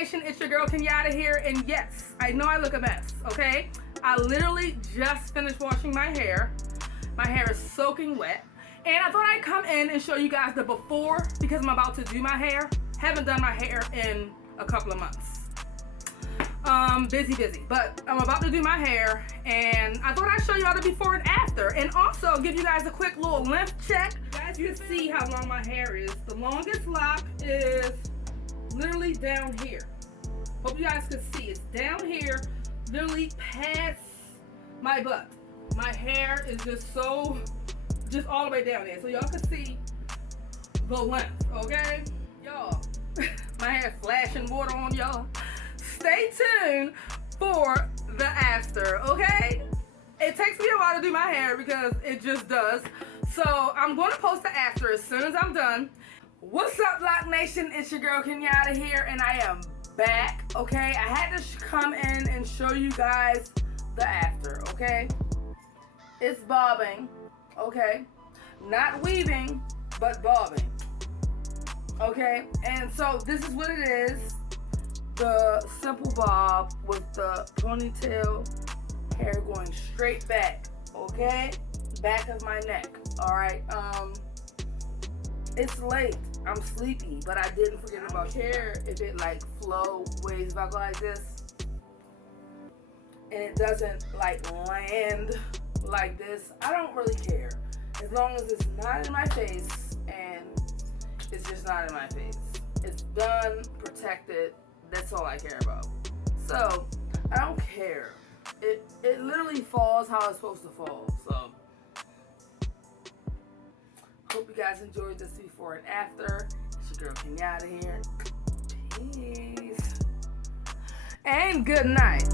Nation, it's your girl Kenyatta here, and yes, I know I look a mess, okay? I literally just finished washing my hair. My hair is soaking wet, and I thought I'd come in and show you guys the before because I'm about to do my hair. Haven't done my hair in a couple of months. Busy, but I'm about to do my hair, and I thought I'd show you all the before and after, and also give you guys a quick little length check. You guys can see how long my hair is. The longest lock is literally down here. Hope you guys can see. It's down here, literally past my butt. My hair is just all the way down there, so y'all can see the length, okay? Y'all, my hair flashing water on y'all. Stay tuned for the after, okay? It takes me a while to do my hair because it just does. So I'm going to post the after as soon as I'm done. What's up, Loc Nation? It's your girl Kenyatta here, and I am back, okay? I had to come in and show you guys the after, okay? It's bobbing, okay? Not weaving, but bobbing, okay? And so this is what it is. The simple bob with the ponytail hair going straight back, okay? Back of my neck, all right? It's late. I'm sleepy, but I didn't forget about hair. If it like flow waves back like this, and it doesn't like land like this, I don't really care. As long as it's not in my face, and it's just not in my face. It's done, protected. That's all I care about. So I don't care. It literally falls how it's supposed to fall. So hope you guys enjoyed this before and after. It's your girl Kenyatta here. Peace. And good night.